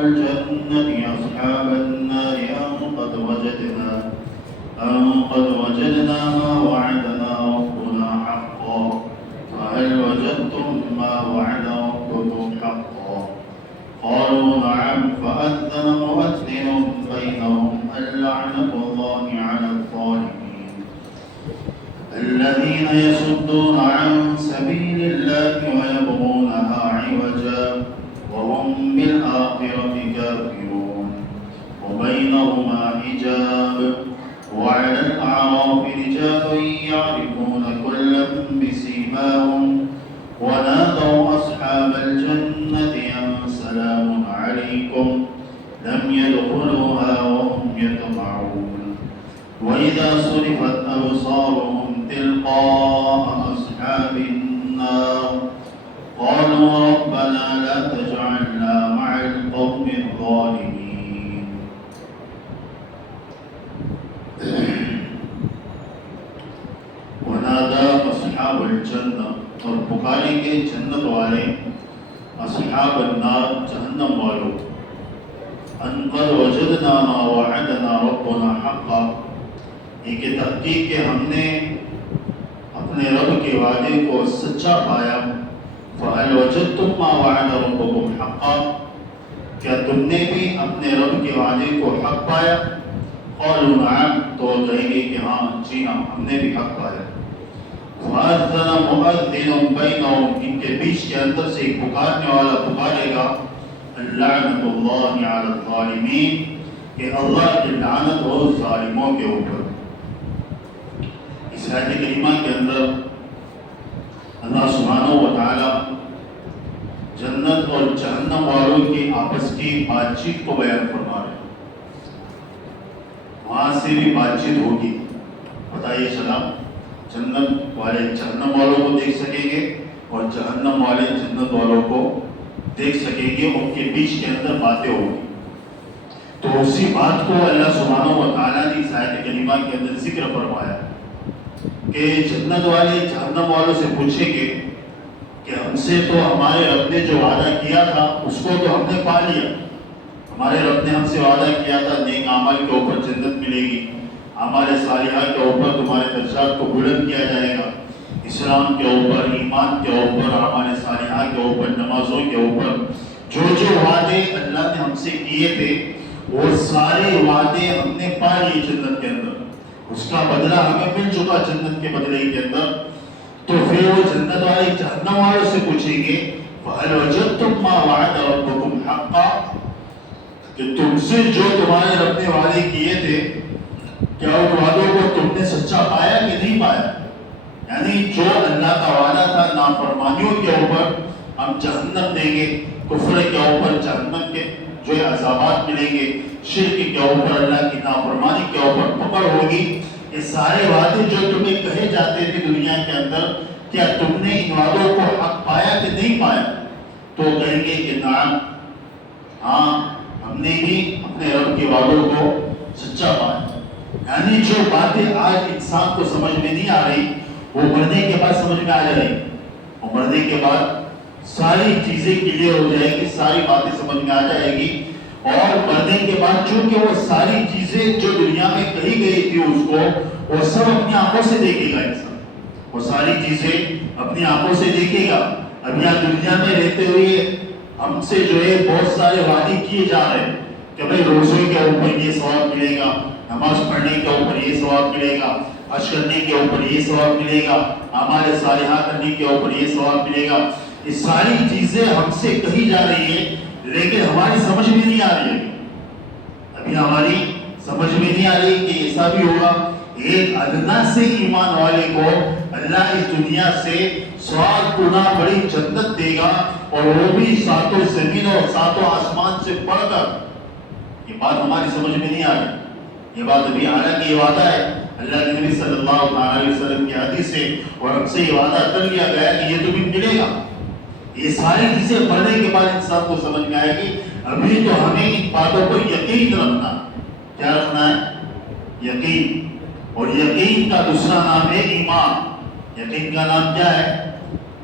الجنة أصحاب النار أن قد وجدنا ما وعدنا ربنا حقا فهل وجدتم ما وعد ربكم حقا قالوا نعم فأذن مؤذن بينهم اللعنة الله على الظالمين الذين يصدون عن سبيل الله ويبغونها عوجا وهم بالآخرة كافرون وبينهما حجاب وعلى الأعراف رجال يعرفون كلا بسيماهم ونادوا أصحاب الجنة أن سلام عليكم لم يدخلوها وهم يطمعون وإذا صرفت أبصارهم تلقاء أصحاب النار قالوا ربنا لا تجعلنا مع القوم الظالمين ونادى أصحاب الجنة اور پکاریں گے جنت والے اصحاب النار جہنم والوں ان قد وجدنا ما وعدنا ربنا حقا یہ کہ تحقیق کہ ہم نے اپنے رب کے وعدے کو سچا پایا فَهَلْ وَجَدْتُمْ مَا وَعَدَ رَبُّكُمْ حَقًّا کیا تم نے بھی اپنے رب کے وعدے کو حق پایا قالوا نعم تو کہیں گے کہ ہاں جی ہاں ہم نے بھی حق پایا فَأَذَّنَ مُؤَذِّنٌ بَيْنَهُمْ ان کے بیچ کے اندر سے ایک پکارنے والا پکارے گا اللعنۃ اللہ علی الظالمین کہ اللہ کی لعنت ہو ظالموں کے اوپر اس آیت کریمہ کے اندر اللہ سبحانہ و تعالی جنت اور جہنم والوں کی آپس کی بات چیت کو بیان فرما رہے ہیں وہاں سے بھی بات چیت ہوگی بتائیے چلا جنت والے جہنم والوں کو دیکھ سکیں گے اور جہنم والے جنت والوں کو دیکھ سکیں گے ان کے بیچ کے اندر باتیں ہوگی تو اسی بات کو اللہ سبحانہ و تعالیٰ نے اس آیت کریمہ کے اندر ذکر فرمایا کہ جنت والے جہنم والوں سے پوچھیں گے کہ ہم سے تو ہمارے رب نے جو وعدہ کیا تھا اس کو تو ہم نے پا لیا ہمارے رب نے ہم سے وعدہ کیا تھا نیک اعمال کے اوپر جنت ملے گی ہمارے صالحہ کے اوپر تمہارے درجات کو بلند کیا جائے گا اسلام کے اوپر ایمان کے اوپر ہمارے صالحہ کے اوپر نمازوں کے اوپر جو جو وعدے اللہ نے ہم سے کیے تھے وہ سارے وعدے ہم نے پا لیے جنت کے اندر اس کا بدلہ ہمیں مل چکا جنت کے بدلے کے اندر تو پھر وہ جنت والے جہنم والوں سے پوچھیں گے فَهَلْ وَجَدْتُمْ مَا وَعَدَ رَبُّكُمْ حَقًّا کہ تم سے جو تمہارے رب نے وعدے کیے تھے کیا ان وعدوں کو تم نے سچا پایا کہ نہیں پایا یعنی جو اللہ کا وعدہ تھا نافرمانیوں کے اوپر ہم جہنم دیں گے کفر کے اوپر جہنم کے جو عذابات ملیں گے شرک کے اوپر اللہ کی نافرمانی کے اوپر پکڑ ہوگی یہ سارے وعدے جو تمہیں کہے جاتے تھے دنیا کے اندر کیا تم نے ان وعدوں کو حق پایا کہ نہیں پایا تو کہیں گے کہ نعم ہاں ہم نے بھی اپنے رب کے وعدوں کو سچا پایا یعنی جو باتیں آج انسان کو سمجھ میں نہیں آ رہی وہ مرنے کے بعد سمجھ میں آ جائے گی اور مرنے کے بعد ساری چیزیں کلیئر ہو جائے گی ساری باتیں سمجھ میں آ جائے گی اور مرنے کے بعد چونکہ وہ ساری چیزیں جو دنیا میں کہی گئی تھی اس کو وہ سب اپنی آنکھوں سے دیکھے گا انسان وہ ساری چیزیں اپنی آنکھوں سے دیکھے گا اب یہاں دنیا میں رہتے ہوئے ہم سے جو ہے بہت سارے وعدے کیے جا رہے ہیں کہ بھائی روزے کے اوپر یہ ثواب ملے گا نماز پڑھنے کے اوپر یہ ثواب ملے گا حج کرنے کے اوپر یہ ثواب ملے گا ہمارے صالحہ کرنے کے اوپر یہ ثواب ملے گا یہ ساری چیزیں ہم سے کہی جا رہی ہے لیکن ہماری سمجھ میں نہیں آ رہی ہے ابھی ہماری سمجھ میں نہیں آ رہی کہ ایسا بھی ہوگا ایک ادنا سے ایمان والے کو اللہ اس دنیا سے 100 گنا بڑی جنت دے گا اور وہ بھی 7 زمین اور 7 آسمان سے بڑھ کر یہ بات ہماری سمجھ میں نہیں آ رہی یہ بات ابھی حالانکہ یہ وعدہ ہے اللہ کے نبی صلی اللہ علیہ وسلم کی حدیث ہے اور ہم سے یہ وعدہ کر لیا گیا کہ یہ تمہیں ملے گا یہ ساری چیزیں پڑھنے کے بعد انسان کو سمجھ میں آئے گی ابھی تو ہمیں ان باتوں پر یقین رکھنا کیا رکھنا ہے یقین اور یقین کا دوسرا نام ہے ایمان یقین کا نام کیا ہے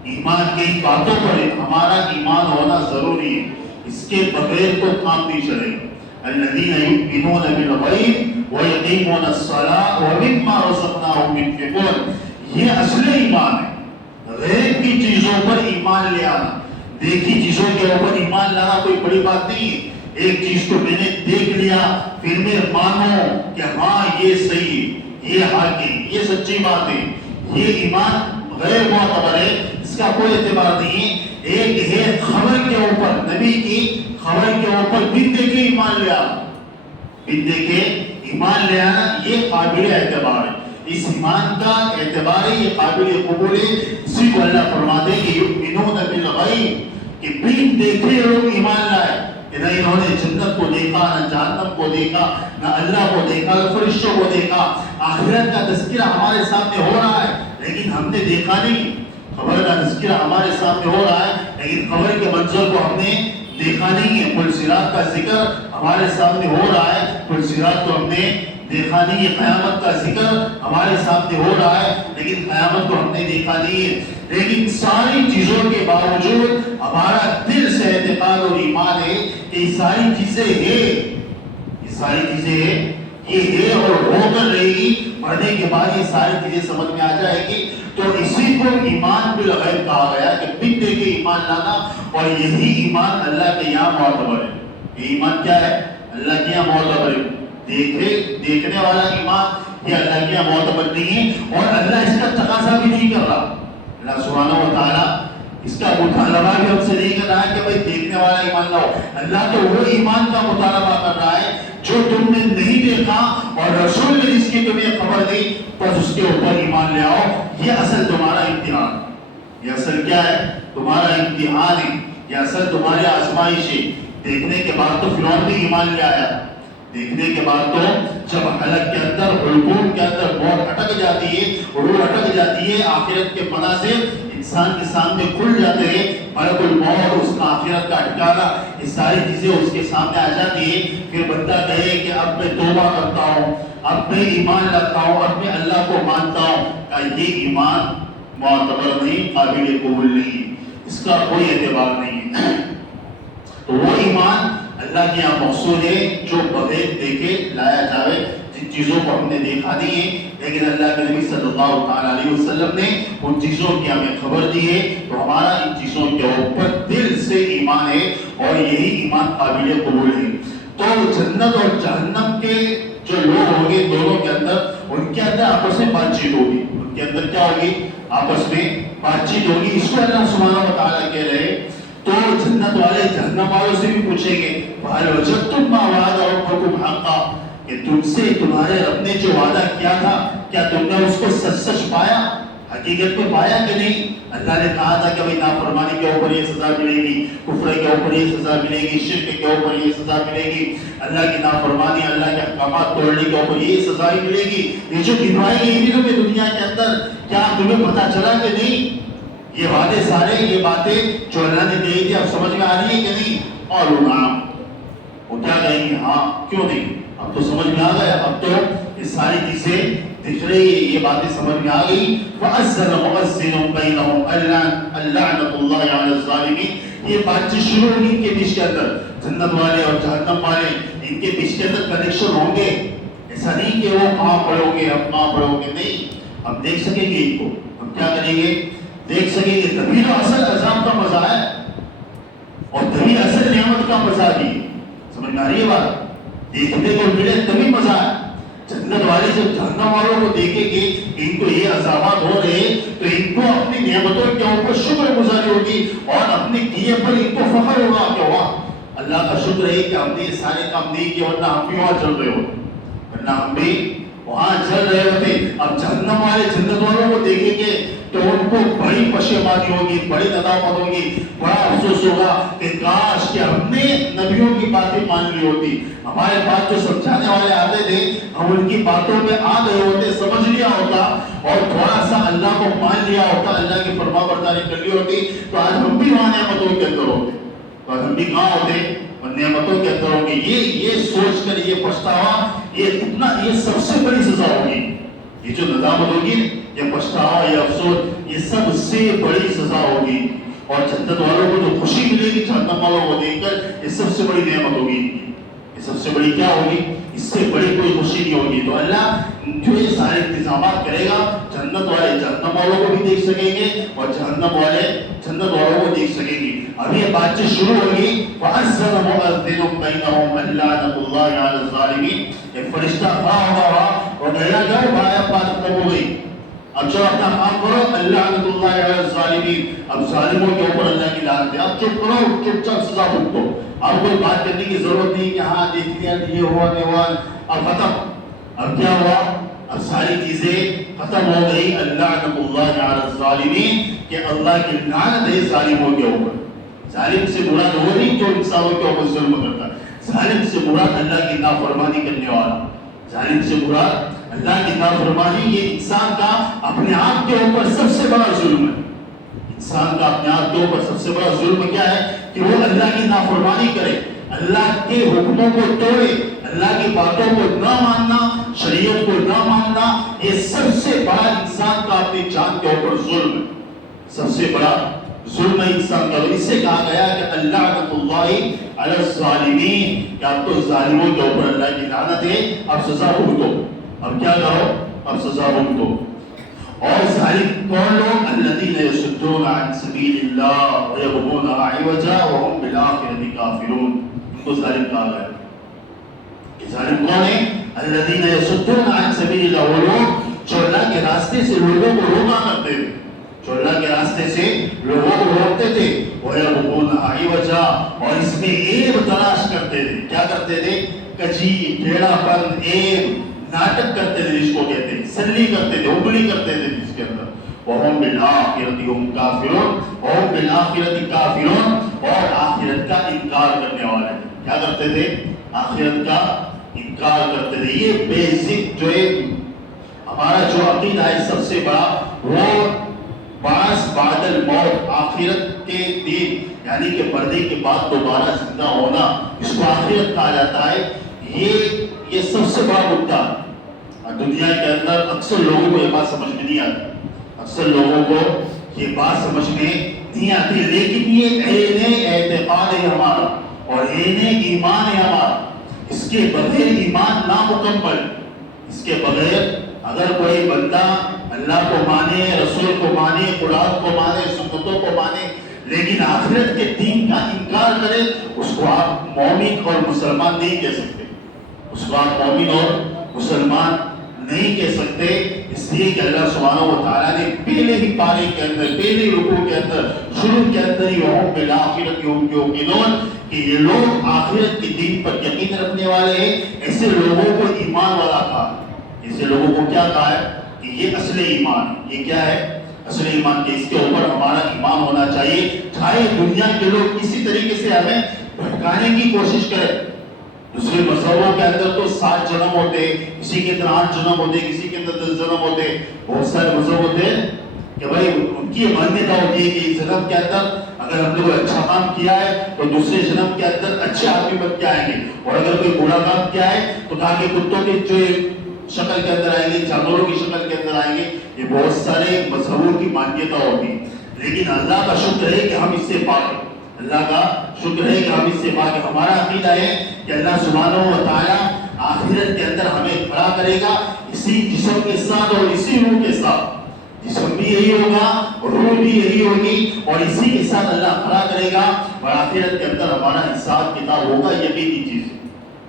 ایمان کی باتوں پر ہمارا ایمان ہونا ضروری ہے اس کے بغیر تو کام نہیں چلے گا. الذین یؤمنون بالغیب ویقیمون الصلاۃ ومما رزقناہم ينفقون. یہ اصل ایمان ہے. غیب کی چیزوں پر ایمان لے آنا, دیکھی چیزوں کے اوپر ایمان لانا کوئی بڑی بات نہیں ہے. ایک چیز کو میں نے دیکھ لیا پھر میں مانو کہ ہاں یہ صحیح ہے, یہ حق ہے, یہ سچی بات ہے, یہ ایمان غیر معتبر ہے, اس کا کوئی اعتبار نہیں ہے. ایک ہے خبر کے اوپر, نبی کی خبر کے اوپر بن دیکھے ایمان لے آنا, بن دیکھے ایمان لے آنا, یہ قابل اعتبار ہے. اس ایمان کا اعتبار ہے, یہ قابل قبول ہے. اسی کو اللہ فرماتے ہیں کہ یؤمنون بالغیب, کہ بن دیکھے لوگ ایمان لائے, کہ نہ انہوں نے جنت کو دیکھا, نہ جہنم کو دیکھا, نہ اللہ کو دیکھا, نہ فرشتوں کو دیکھا. آخرت کا تذکرہ ہمارے سامنے ہو رہا ہے لیکن ہم نے دیکھا نہیں. خبر کا تذکرہ ہمارے سامنے ہو رہا ہے لیکن خبر کے منظر کو ہم نے دیکھا نہیں ہے. پل صراط کا ذکر ہمارے سامنے ہو رہا ہے, پل صراط کو ہم نے دیکھا نہیں ہے. قیامت کا ذکر ہمارے سامنے ہو رہا ہے لیکن قیامت کو ہم نے دیکھا نہیں ہے. لیکن ساری چیزوں کے باوجود ہمارا دل سے اعتقاد اور ایمان ہے کہ یہ ساری چیزیں ہیں, یہ ساری چیزیں ہیں, یہ ہے اور ہو کر رہے گی. پڑھنے کے بعد یہ ساری چیزیں سمجھ میں آ جائے گی. تو اسی کو ایمان بالغیب کہا گیا کہ بن دے کے ایمان لانا, اور یہی ایمان اللہ کے یہاں معتبر ہے. یہ ایمان کیا ہے؟ اللہ کے یہاں معتبر ہے. دیکھنے والا ایمان یہ اللہ کے یہاں معتبر نہیں ہے, اور اللہ اس کا تقاضا بھی نہیں کر رہا. اللہ سبحانہ و تعالیٰ اس کا مطالبہ بھی ہم سے نہیں کر رہا ہے کہ بھائی دیکھنے والا ایمان لاؤ. اللہ تو وہ ایمان کا مطالبہ کر رہا ہے جو تم نے نہیں دیکھا اور رسول نے جس کی تمہیں خبر دی, بس اس کے اوپر ایمان لے آؤ. یہ اصل تمہارا امتحان, یہ اصل کیا ہے؟ تمہارا امتحان ہے, یہ اصل تمہاری آزمائش ہے. دیکھنے کے بعد تو فرعون بھی ایمان لے آیا, دیکھنے کے بعد تو جب حلق کے اندر, حلقوم کے اندر موت اٹک جاتی ہے, روح اٹک جاتی ہے, آخرت کے مناظر انسان کے سامنے کھل جاتے ہیں, ملک الموت, اس کا آخرت کا ٹھکانہ, یہ ساری چیزیں اس کے سامنے آ جاتی ہیں. پھر بندہ کہے کہ اب میں توبہ کرتا ہوں, اب میں ایمان لاتا ہوں, اب میں اللہ کو مانتا ہوں. یہ ایمان معتبر نہیں, قابل قبول نہیں, اس کا کوئی اعتبار نہیں ہے. تو وہ ایمان اللہ کے یہاں مقصود ہے جو بغیر دیکھے لایا جاوے. جن چیزوں کو ہم نے دیکھا نہیں ہے لیکن اللہ کے نبی صلی اللہ تعالیٰ علیہ وسلم نے ان چیزوں کی ہمیں خبر دی ہے, تو ہمارا ان چیزوں کے اوپر دل سے ایمان ہے, اور یہی ایمان قابل قبول ہے. تو جنت اور جہنم کے جو لوگ ہوں گے دونوں کے اندر, ان کے اندر آپس میں بات چیت ہوگی. ان کے اندر کیا ہوگی؟ آپس میں بات چیت ہوگی. اس کو اللہ سبحانہ و تعالیٰ کہہ رہے. تو جنت والے جہنم والوں سے بھی پوچھیں گے فَهَلْ وَجَدْتُم مَّا وَعَدَ رَبُّكُمْ حَقًّا, کہ تم سے تمہارے رب نے جو وعدہ کیا تھا کیا تم نے اس کو سچ پایا, حقیقت میں پایا کہ نہیں؟ اللہ نے کہا تھا کہ بھائی نافرمانی کے اوپر یہ سزا ملے گی, کفر کے اوپر یہ سزا ملے گی, شرک کے اوپر یہ سزا ملے گی, اللہ کی نافرمانی, اللہ کے احکامات توڑنے کے اوپر یہ سزا ملے گی. یہ جو گنوائی گئی تھی تمہیں دنیا کے اندر, کیا تمہیں پتا چلا کہ نہیں؟ یہ وعدے سارے, یہ باتیں جو اللہ نے کہی تھی اب سمجھ میں آ رہی ہے کہ نہیں؟ اور وہ کیا کہیں گے؟ ہاں, کیوں نہیں, اب تو سمجھ میں آ گیا, اب تو یہ ساری چیزیں دکھ رہی ہے, یہ باتیں سمجھ میں آ گئی. وَأَذَّنَ مُؤَذِّنٌ بَيْنَهُمْ أَلَّعْنَةُ اللَّهِ عَلَى الظَّالِمِينَ. یہ بات چیت شروع ہوگی ان کے بیچ کے اندر, جنت والے اور جہنم والے, ان کے بیچ کے اندر کنیکشن ہوں گے. ایسا نہیں کہ وہ کہاں پڑھو گے ہم کہاں پڑھو گے, نہیں, ہم دیکھ سکیں گے ان کو. ہم کیا کریں گے؟ دیکھ سکیں گے. تبھی تو اصل عذاب کا مزہ ہے, اور تبھی اصل نعمت کا مزہ بھی. سمجھ میں آ رہی ہے بات؟ دیکھنے کو ملے تبھی مزہ ہے. جنت والے جب جہنم والوں کو دیکھیں گے ان کو یہ عذابات ہو رہے تو ان کو اپنی نعمتوں کے اوپر شکر گزاری ہوگی, اور اپنے کیے پر ان کو فخر ہوگا کہ واہ اللہ کا شکر ہے کہ ہم نے یہ سارے کام نہیں کیے, ورنہ ہم بھی وہاں چل رہے ہوتے, ورنہ ہم بھی وہاں چل رہے ہوتے. اب جہنم والے جنت والوں کو دیکھیں گے تو ان کو بڑی پشیمانی ہوگی, بڑی ندامت ہوگی, بڑا افسوس ہوگا کہ کاش کہ ہم نے نبیوں کی باتیں مان لی ہوتی. ہمارے پاس جو سمجھانے والے آتے تھے ہم ان کی باتوں میں آ گئے ہوتے, سمجھ لیا ہوتا, اور تھوڑا سا اللہ کو مان لیا ہوتا, اللہ کی فرما برداری کر لی ہوتی, تو آج ہم بھی وہاں نعمتوں کے اندر ہوتے. تو آج ہم بھی کہاں ہوتے؟ نعمتوں کے اندر ہوں گے. یہ سوچ کر یہ پچھتاوا, یہ سب سے بڑی سزا ہوگی. یہ جو ندامت ہوگی, یہ پچھتاوا, یہ افسوس, یہ سب سے بڑی سزا ہوگی. اور جنت والوں کو جو خوشی ملے گی جہنم والوں کو دیکھ کر، یہ سب سے بڑی نعمت ہوگی ان کی، یہ سب سے بڑی کیا ہوگی، اس سے بڑی کوئی خوشی نہیں ہوگی۔ تو اللہ جو یہ سارے انتظامات کرے گا، جنت والے جہنم والوں کو بھی دیکھ سکیں گے اور جہنم والے جنت والوں کو دیکھ سکیں گے۔ اب یہ بات چیت شروع ہوگی، فَأَذَّنَ مُؤَذِّنٌ بَيْنَهُمْ لَعْنَةُ اللَّهِ عَلَى الظَّالِمِينَ۔ ایک فرشتہ کھڑا ہوگا اور کہے گا کہ بھائی اب بات ختم ہو گئی، اب جو اپنا کام کرو، لعنت اللہ علی الظالمین، اب ظالموں کے اوپر اللہ کی لعنت ہے، اب چپ کرو، چپ چاپ سزا بھگتو، اب کوئی بات کرنے کی ضرورت نہیں کہ ہاں دیکھ لیا یہ ہوا نہیں ہوا، اب ختم۔ اب کیا ہوا، اب ساری چیزیں ختم ہو گئی۔ لعنت اللہ علی الظالمین کہ اللہ کی لعنت ہے ظالموں کے اوپر۔ ظالم سے مراد وہ نہیں جو انسانوں کے اوپر ظلم کرتا ہے، ظالم سے مراد اللہ کی نافرمانی کرنے والا، ظالم سے مراد اللہ کی نافرمانی۔ یہ انسان کا اپنے آپ کے اوپر سب سے بڑا ظلم ہے۔ انسان کا اپنے آپ کے اوپر سب سے بڑا ظلم کیا ہے کہ وہ اللہ کی نافرمانی کرے، اللہ کے حکموں کو توڑے، اللہ کی باتوں کو نہ ماننا، شریعت کو نہ ماننا، یہ سب سے بڑا انسان کا اپنی جان کے اوپر ظلم ہے، سب سے بڑا ظلم ہے انسان کا۔ اس سے کہا گیا کہ لعنت اللہ علی الظالمین، کہ اب تو ظالموں کے اوپر اللہ کی لعنت ہے، اب سزا بھگتو، اب کیا کرو، اب سزا بھگتو۔ اور ظالم کون لوگ؟ الذین یصدون عن سبیل اللہ ویبغونها عوجا وهم بالآخرۃ کافرون، ان کو ظالم کہا گیا۔ یہ ظالم کون ہے؟ الذین یصدون عن سبیل اللہ، وہ لوگ جو اللہ کے راستے سے لوگوں کو روکا کرتے تھے، جو اللہ کے راستے سے لوگوں کو روکتے تھے، ویبغونها عوجا، اور اس میں عیب تلاش کرتے تھے، کیا کرتے تھے؟ کجی، ٹیڑھا پن، عیب، ناٹک کرتے تھے، جس کو کہتے ہیں سلی کرتے تھے، انگلی کرتے تھے جس کے اندر۔ وَهُمْ بِالْآخِرَةِ هُمْ كَافِرُونَ، وَهُمْ بِالْآخِرَةِ كَافِرُونَ، اور آخرت کا انکار کرنے والے کیا کرتے تھے؟ آخرت کا انکار کرتے تھے۔ یہ بیسک جو ہے ہمارا جو عقیدہ ہے سب سے بڑا، وہ بعث بعد الموت، آخرت کے دن، یعنی کہ مردے کے بعد دوبارہ زندہ ہونا، اس کو آخرت کہا جاتا ہے۔ یہ سب سے بڑا مدعا ہے۔ دنیا کے اندر اکثر لوگوں کو یہ بات سمجھ میں نہیں آتی، اکثر لوگوں کو یہ بات سمجھ میں نہیں آتی، لیکن یہ عین اعتقاد ہے ہمارا اور عین ایمان ہے ہمارا۔ اس کے بغیر ایمان نامکمل، اس کے بغیر اگر کوئی بندہ اللہ کو مانے، رسول کو مانے، قرآن کو مانے، سنتوں کو مانے، لیکن آخرت کے دین کا انکار کرے، اس کو آپ مومن اور مسلمان نہیں کہہ سکتے، اس کو آپ مومن اور مسلمان نہیں کہہ سکتے، اس لیے کہ اللہ سبحانہ و تعالیٰ نے پہلے ہی پارے کے اندر، پہلے رکوع کے اندر، شروع کے اندر ہی وَهُمْ بِالْآخِرَةِ هُمْ يُوقِنُونَ، کہ یہ لوگ آخرت کے دین پر یقین رکھنے والے ہیں، ایسے لوگوں کو ایمان والا کہا، ایسے لوگوں کو کیا کہا ہے کہ یہ اصل ایمان ہے۔ یہ کیا ہے؟ اصل ایمان، کہ اس کے اوپر ہمارا ایمان ہونا چاہیے، چاہے دنیا کے لوگ کسی طریقے سے ہمیں بھٹکانے کی کوشش کریں۔ دوسرے مذہبوں کے اندر تو 7 جنم ہوتے، کسی کے اندر 8 جنم ہوتے، کسی کے اندر 10 جنم ہوتے، بہت سارے مذہب ہوتے ہیں کہ بھائی ان کی مانیتا ہوتی ہے کہ اس جنم کے اندر اگر ہم نے کوئی اچھا کام کیا ہے تو دوسرے جنم کے اندر اچھے آدمی بن کے آئیں گے، اور اگر کوئی برا کام کیا ہے تو کہا کہ کتوں کے جو شکل کے اندر آئیں گے، جانوروں کی شکل کے اندر آئیں گے۔ یہ بہت سارے مذہبوں کی مانیتا ہوتی ہے، لیکن اللہ کا شکر ہے کہ ہم اس سے پاک ہیں، اللہ کا شکر ہے کہ ہم اس سے پاک ہیں۔ ہمارا عقیدہ ہے کہ اللہ سبحانہ و تعالیٰ آخرت کے اندر ہمیں کھڑا کرے گا اسی جسم کے ساتھ اور اسی روح کے ساتھ، جسم بھی یہی ہوگا، روح بھی یہی ہوگی، اور اسی کے ساتھ اللہ کھڑا کرے گا، اور آخرت کے اندر ہمارا حساب کتاب ہوگا۔ یقینی چیز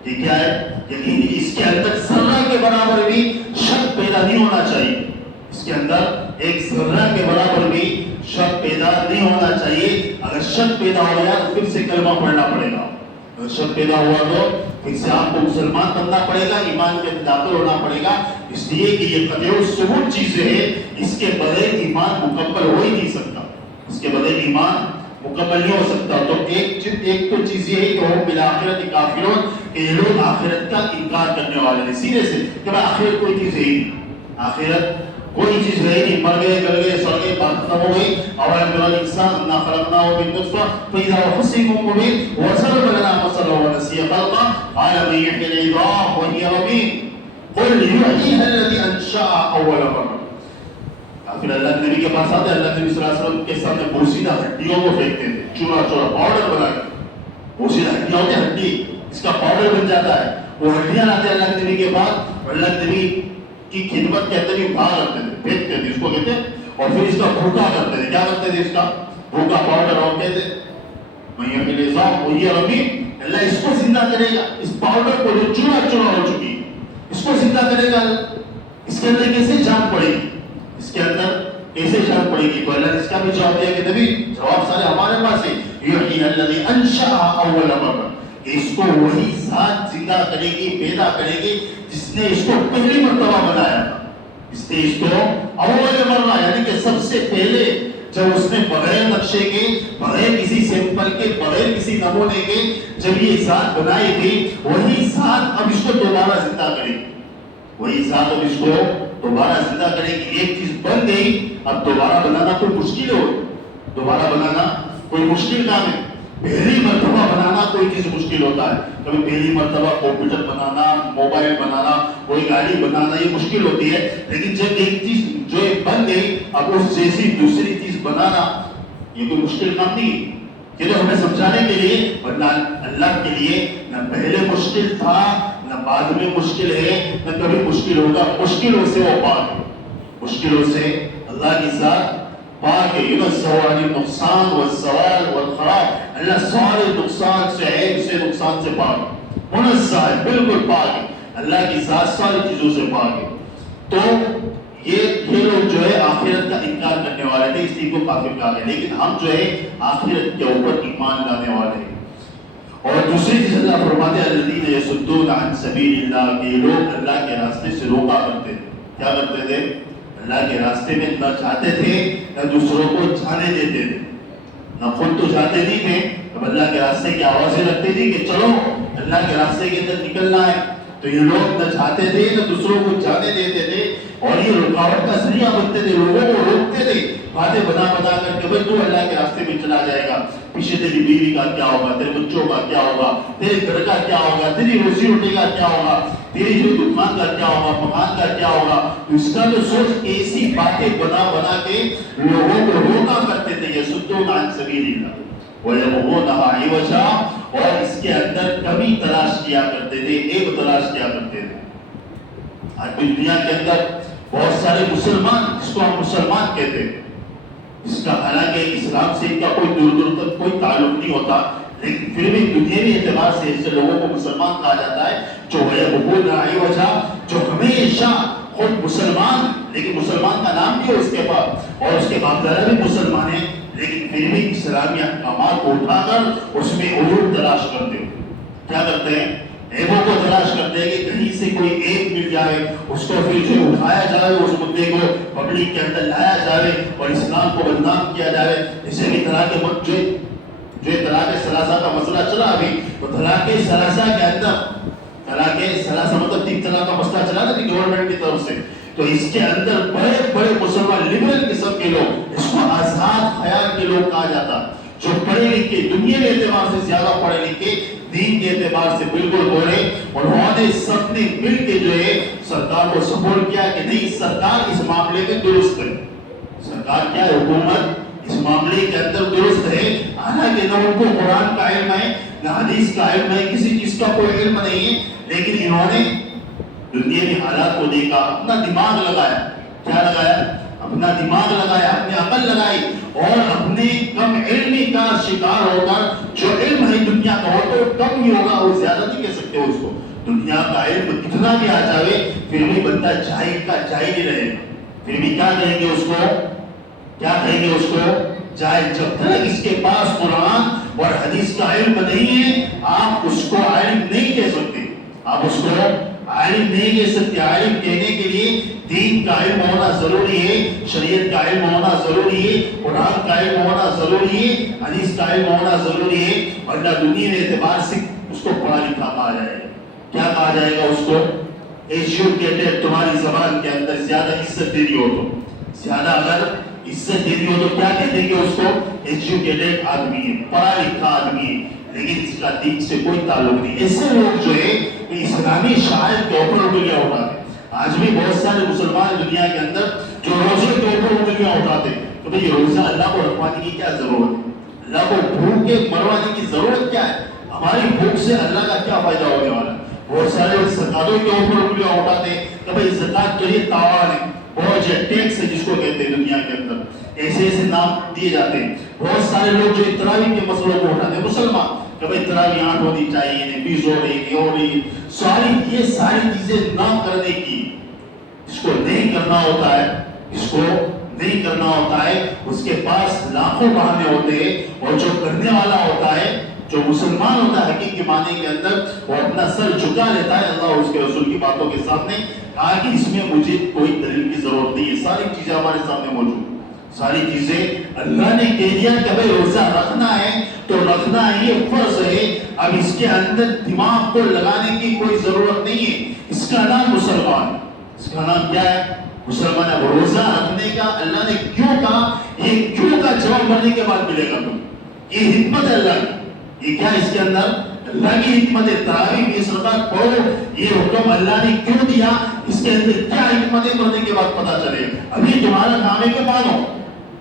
یہ کیا ہے؟ یقینی، اس کے اندر ذرہ کے برابر بھی شک پیدا نہیں ہونا چاہیے، اس کے اندر ایک ذرہ کے برابر بھی شک پیدا نہیں ہونا چاہیے۔ اگر شک پیدا ہو گیا تو پھر سے کلمہ پڑھنا پڑے گا، اگر شک پیدا ہوا تو پھر سے آپ کو مسلمان بننا پڑے گا، ایمان کے داخل ہونا پڑے گا، اس لیے کہ یہ قطعی الثبوت چیزیں ہیں، اس کے بغیر ایمان مکمل ہو ہی نہیں سکتا، اس کے بغیر ایمان مکمل نہیں ہو سکتا۔ تو ایک تو چیز یہ ہے کہ وہ بالآخرت کافرون، کہ یہ لوگ آخرت کا انکار کرنے والے ہیں سیدھے سے، کہ آخرت کوئی چیز ہے ہی نہیں، آخرت کوئی چیز ہے نہیں، مر گئے، گل گئے، سڑ گئے، بات ختم ہو گئی۔ اولم یرى الانسان انا خلقناه من نطفة فاذا هو خصيم مبين وضرب لنا مثلا ونسي خلقه قال من يحيي العظام وهي رميم قل يحييها الذي انشأها اول مرة۔ پھر اللہ کے نبی کے پاس آتے, اللہ کے نبی صلی اللہ علیہ وسلم کے سامنے بوسیدہ ہڈیوں کو پھینکتے تھے, چورا چورا پاؤڈر بنا کر. بوسیدہ ہڈیاں ہوتی ہیں, ہڈی اس کا پاؤڈر بن جاتا ہے, وہ ہڈیاں لاتے اللہ کے نبی کے پاس, اللہ کے نبی کی خدمت کے اندر ہی باہر رکھتے تھے, پھینکتے تھے اس کو کہتے ہیں, اور پھر اس کا بھوکا کرتے تھے. کیا کرتے تھے؟ اس کا بھوکا پاؤڈر, اور کہتے وہی ربی, اللہ اس کو زندہ کرے گا, اس پاؤڈر کو جو چورا چورا ہو چکی اس کو زندہ کرے گا. اس کے اندر کیسے جان پڑے گی, اس کے اندر کیسے جان پڑے گی؟ تو اللہ نے اس کا بھی جواب دیا کہ نبی جواب سارے ہمارے پاس ہے. یحیی الذی انشأ اول مرہ, اس کو وہی ذات زندہ کرے گی, پیدا کرے گی جس نے اس کو پہلی مرتبہ بنایا تھا. اس نے اس کو اول مرہ یعنی کہ سب سے پہلے جب اس نے بغیر نقشے کے, بغیر کسی سیمپل کے, بغیر کسی نمونے کے جب یہ ذات بنائی تھی, وہی ذات اب اس کو دوبارہ زندہ کرے گی. وہی ذات اب اس کو دوبارہ زندہ کرے گی. ایک چیز بن گئی, اب دوبارہ بنانا کوئی مشکل ہو, دوبارہ بنانا کوئی مشکل کام ہے. پہلی مرتبہ بنانا کوئی چیز مشکل ہوتا ہے. کبھی پہلی مرتبہ کمپیوٹر بنانا, موبائل بنانا, کوئی گاڑی بنانا, یہ مشکل ہوتی ہے. لیکن جب ایک چیز جو بن گئی, اب اس جیسی دوسری چیز بنانا یہ کوئی مشکل کام نہیں. یہ تو ہمیں سمجھانے کے لیے, ورنہ اللہ کے لیے نہ پہلے مشکل تھا, نہ بعد میں مشکل ہے, نہ کبھی مشکل ہوگا. مشکلوں سے وہ پاک ہے, مشکلوں سے اللہ کی ذات پاک ہے. ينزه عن النقصان والزوال والخراب, اللہ سارے نقصان سے, عیب سے, نقصان سے پاک ہے, منزہ ہے, بالکل پاک ہے. اللہ کی ذات ساری چیزوں سے پاک ہے. تو یہ لوگ جو ہے آخرت کا انکار کرنے والے تھے, اس لیے کو کافر کہا گیا. لیکن ہم جو ہے آخرت کے اوپر ایمان لانے والے ہیں. اور دوسری چیز اللہ فرماتے ہیں الذین یصدون عن سبیل اللہ, کہ لوگ اللہ کے راستے سے روکا کرتے تھے. کیا کرتے تھے؟ اللہ کے راستے میں نہ جاتے تھے, نہ دوسروں کو جانے دیتے تھے, نہ خود تو جاتے نہیں تھے. اب اللہ کے راستے کی آوازیں رکھتے تھے کہ چلو اللہ کے راستے کے اندر نکلنا ہے, تو یہ لوگ نہ جاتے تھے نہ دوسروں کو جانے دیتے تھے, اور یہ رکاوٹ کا ذریعہ بنتے تھے, لوگوں کو روکتے تھے باتیں بنا کر کے, بھائی تو اللہ کے راستے میں چلا جائے گا, پیچھے تیری بیوی کا کیا ہوگا, تیرے بچوں کا کیا ہوگا, تیرے گھر کا کیا ہوگا, تیری روزی روٹی کا کیا ہوگا, تیری جو دکان کا کیا ہوگا, مکان کا کیا ہوگا. تو اس کا تو سوچ ایسی باتیں بنا کے لوگوں کو روکا کرتے تھے. یصدون عن سبیل اللہ وَيَبْغُونَهَا عِوَجًا, اور اس کے اندر کمی تلاش کیا کرتے تھے, عیب تلاش کیا کرتے تھے. آج بھی دنیا کے اندر بہت سارے مسلمان, جس کو ہم مسلمان کہتے ہیں, اس کا حالانکہ اسلام سے ان کا کوئی دور تک کوئی تعلق نہیں ہوتا, لیکن پھر بھی دنیاوی اعتبار سے ایسے لوگوں کو مسلمان کہا جاتا ہے جو وَيَبْغُونَهَا عِوَجًا, جو ہمیشہ خود مسلمان, لیکن مسلمان کا نام بھی ہو اس کے پاس, اور اس کے باپ دادا بھی مسلمان ہیں, لیکن پھر بھی اسلامی احکامات کو اٹھا کر اس میں عیوب تلاش کرتے ہیں. کیا کرتے ہیں؟ عیبوں کو تلاش کرتے ہیں کہ کہیں سے کوئی عیب مل جائے, اس کو پھر جو اٹھایا جائے, اس مدعے کو پبلک کے اندر لایا جائے اور اسلام کو بدنام کیا جائے. جیسے کہ جو طلاق ثلاثہ کا مسئلہ چلا ابھی, تو طلاق ثلاثہ کے اندر, طلاق ثلاثہ مطلب 3 طلاق کا مسئلہ چلا تھا گورنمنٹ کی طرف سے, تو اس کے اندر بڑے بڑے مسلمان لبرل قسم کے لوگ, اس کو آزاد خیال کے لوگ کہا جاتا, جو پڑھے لکھے, دنیا کے اعتبار سے زیادہ پڑھے لکھے, دین کے اعتبار سے بالکل گورے, انہوں نے سب نے مل کے جو ہے سرکار کو سپورٹ کیا کہ نہیں, سرکار اس معاملے میں درست ہے. سرکار کیا ہے, حکومت اس معاملے کے اندر درست ہے. حالانکہ نہ ان کو قرآن کا علم ہے, نہ حدیث کا علم ہے, کسی چیز کا کوئی علم نہیں ہے, لیکن انہوں نے دنیا میں حالات کو دیکھا, اپنا دماغ لگایا. کیا لگایا؟ اپنا دماغ لگایا, اپنی عقل لگائی, اور اپنے کم علمی کا شکار ہو کر, جو علم ہے دنیا کا ہو تو کم ہی ہوگا, اور زیادہ نہیں کہہ سکتے اس کو. دنیا کا علم کتنا بھی آ جائے پھر بھی بندہ جاہل کا جاہل ہی رہے گا. پھر بھی کیا کہیں گے اس کو, کیا کہیں گے اس کو, جاہل. جب تک اس کے پاس قرآن اور حدیث کا علم نہیں ہے, آپ اس کو عالم نہیں کہہ سکتے. آپ اس کو عالم نہیں کہہ سکتے. عالم کہنے کے لیے دین کا علم ہونا ضروری ہے, شریعت کا علم ہونا ضروری ہے, قرآن کا علم ہونا ضروری ہے, حدیث کا علم ہونا ضروری ہے, ورنہ دنیا کے اعتبار سے اس کو پڑھا لکھا کہا جائے گا. کیا کہا جائے گا اس کو؟ ایجوکیٹڈ. تمہاری زبان کے اندر زیادہ عزت دینی ہو تو, زیادہ اگر عزت دینی ہو تو کیا کہتے ہیں اس کو؟ ایجوکیٹڈ آدمی ہے, پڑھا لکھا آدمی ہے, لیکن اس کا دین سے کوئی تعلق نہیں. ایسے لوگ جو ہے اسلامی شاعر کے اوپر اٹھ گیا ہوتا ہے. آج بھی بہت سارے مسلمان دنیا کے اندر جو روزے کے اوپر انگلیاں اٹھاتے کہ بھئی روزہ اللہ کو رکھوانے کی کیا ضرورت ہے، اللہ کو بھوک کے مروانے کی ضرورت کیا ہے، ہماری بھوک سے اللہ کا کیا فائدہ ہونے والا ہے۔ بہت سارے لوگ زکاتوں کے اوپر انگلیاں اٹھاتے کہ بھئی زکات تو یہ تاوان ہے، بوجھ ہے، ٹیکس ہے جس کو کہتے ہیں دنیا کے اندر، ایسے ایسے نام دیے جاتے ہیں۔ بہت سارے لوگ جو تراویح کے مسئلوں کو اٹھاتے ہیں مسلمان کہ بھئی تراویح 8 ہونی چاہیے، 20 ہو رہی ہے، ہو رہی ہے، یہ ساری چیزیں نہ کرنے کی، اس کو نہیں کرنا ہوتا ہے، اس کو نہیں کرنا ہوتا ہے، اس کے پاس لاکھوں بہانے ہوتے ہیں، اور جو کرنے والا ہوتا ہے، جو مسلمان ہوتا ہے حقیقی معنی کے اندر، وہ اپنا سر جھکا لیتا ہے اللہ اور اس کے رسول کی باتوں کے سامنے، کہا کہ اس میں مجھے کوئی دلیل کی ضرورت نہیں ہے، ساری چیزیں ہمارے سامنے موجود، ساری چیزیں اللہ نے کہہ دیا کہ بھئی روزہ رکھنا ہے تو رکھنا ہے، یہ فرض ہے۔ اب اس کے اندر دماغ کو لگانے کی کوئی ضرورت نہیں ہے، اس کا نام مسلمان، اس کا نام کیا ہے؟ مسلمان۔ اب روزہ رکھنے کا اللہ نے کیوں کہا، یہ کیوں کا جواب مرنے کے بعد ملے گا تم، یہ حکمت ہے اللہ کی، یہ کیا اس کے اندر اللہ کی حکمت ہے۔ تراویح 20 رکعت پڑھو، یہ حکم اللہ نے کیوں دیا، اس کے اندر کیا حکمت ہے، مرنے کے بعد پتہ چلے۔ ابھی تمہارا کام ہے کہ مانو،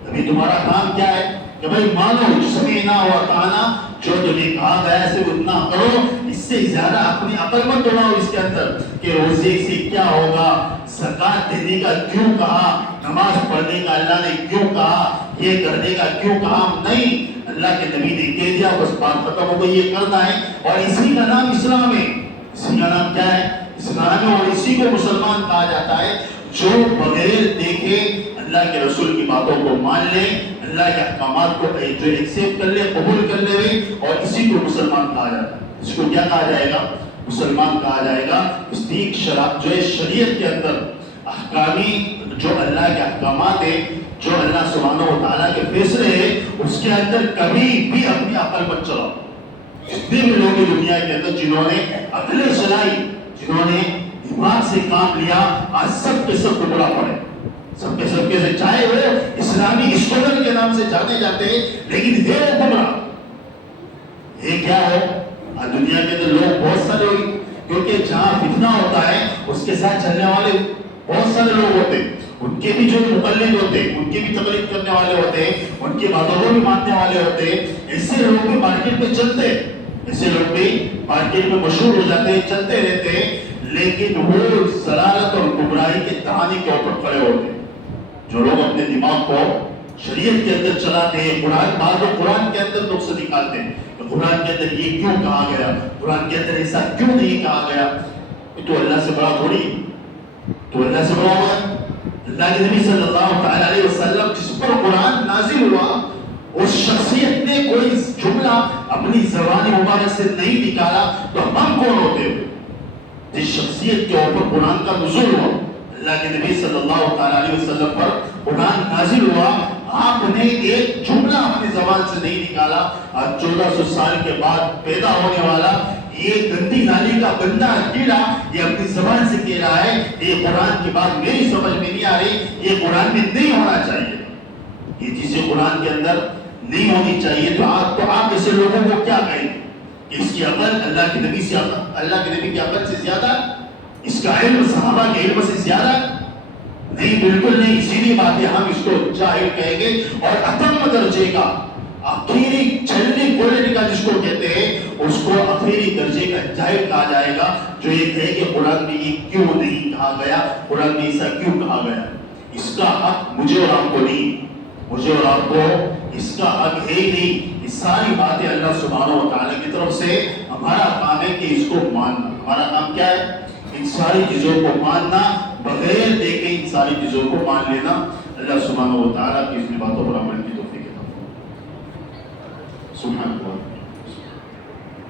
ابھی تمہارا کام کیا ہے کہ بھئی مانو، سمعنا واطعنا، جو تمہیں کہا گیا ہے صرف اتنا کرو، اس سے زیادہ اپنی عقل مت دوڑاؤ اس کے اندر کہ روزے سے کیا ہوگا، زکات دینے کا کیوں کہا، نماز پڑھنے کا اللہ نے کیوں کہا، یہ کرنے کا کیوں کہا، نہیں، اللہ کے نبی نے کہہ دیا، بس بات ختم ہو گئی، یہ کرنا ہے، اور اسی کا نام اسلام ہے، اسی کا نام کیا ہے، اسلام ہے، اور اسی کو مسلمان کہا جاتا ہے جو بغیر دیکھے اللہ کے رسول کی باتوں کو مان لے، اللہ کے احکامات کو جو ایکسیپٹ کر لے، قبول کر لے، اور اسی کو مسلمان کہا جاتا ہے۔ اس کو کیا کہا جائے گا، مسلمان کہا جائے گا۔ تصدیق جو ہے شریعت کے اندر احکامی جو اللہ کے احکامات ہیں، جو اللہ سبحانہ و تعالیٰ کے فیصلے ہیں، اس کے اندر کبھی بھی اپنی عقل مت چلاؤ۔ جتنے بھی لوگ دنیا کے اندر جنہوں نے عقلیں چلائی، جنہوں نے دماغ سے کام لیا، آج سب کے سب گمراہ پڑے، سب کے سے چاہے وہ اسلامی اسٹوڈنٹ کے نام سے جانے جاتے ہیں، لیکن ہے وہ گمراہ۔ یہ کیا ہے، آج دنیا کے اندر لوگ بہت سارے ہوئی، کیونکہ جہاں فتنہ ہوتا ہے اس کے ساتھ چلنے والے بہت سارے لوگ ہوتے ہیں، ان کے بھی جو مقلد ہوتے ہیں، ان کی بھی تقلید کرنے والے ہوتے ہیں، ان کی باتوں کو بھی ماننے والے ہوتے ہیں، ایسے لوگ بھی مارکیٹ میں چلتے ہیں، ایسے لوگ بھی مارکیٹ میں مشہور ہو جاتے ہیں، چلتے رہتے ہیں، لیکن وہ ضلالت اور گمراہی کے دہانے کے اوپر کھڑے ہوتے ہیں۔ جو لوگ اپنے دماغ کو شریعت کے اندر چلاتے ہیں، قرآن کے اندر نقص نکالتے ہیں کہ قرآن کے اندر یہ کیوں کہا گیا، قرآن کے اندر ایسا کیوں نہیں کہا گیا، تو اللہ سے بڑا تھوڑی، تو اللہ سے بڑا ہوگا۔ اللہ کے نبی صلی اللہ علیہ وسلم جس پر قرآن نازل ہوا، اس شخصیت نے کوئی جملہ اپنی زبان مبارک سے نہیں نکالا، تو ہم کون ہوتے ہیں جس شخصیت کے اوپر قرآن کا نزول ہوا، اللہ کے نبی صلی اللہ علیہ وسلم پر قرآن نازل ہوا، آپ نے ایک جملہ اپنی زبان سے نہیں نکالا، آج 1400 سال کے بعد پیدا ہونے والا یہ گندی نالی کا گندا کیڑا یہ اپنی زبان سے کہہ رہا ہے یہ قرآن کی بات میری سمجھ میں نہیں آ رہی، یہ قرآن میں نہیں ہونا چاہیے، یہ چیزیں قرآن کے اندر نہیں ہونی چاہیے، تو آپ ایسے لوگوں کو کیا کہیں کہ اس کی عقل اللہ کے نبی کی عقل سے زیادہ، اس کا علم صحابہ کے علم سے زیادہ نہیں، بالکل نہیں۔ اسی لیے بات ہے ہم اس کو جاہل کہیں گے، اور اتم درجے کا آخری چھلنی کوالٹی کا جس کو کہتے ہیں اس کو آخری درجے کا جاہل کہا جائے گا، جو یہ کہے کہ قرآن میں یہ کیوں نہیں کہا گیا، قرآن میں ایسا کیوں کہا گیا، اس کا حق مجھے اور آپ کو نہیں، مجھے اور آپ کو اس کا حق ہے ہی نہیں۔ یہ ساری باتیں اللہ سبحانہ و تعالیٰ کی طرف سے، ہمارا کام ہے کہ اس کو ماننا، ہمارا کام کیا ہے، ان ساری چیزوں کو ماننا، بغیر دیکھے ان ساری چیزوں کو مان لینا۔ اللہ سبحانہ و تعالیٰ کی اس باتوں پر عمل کی توفیق عطا فرمائے۔ سبحان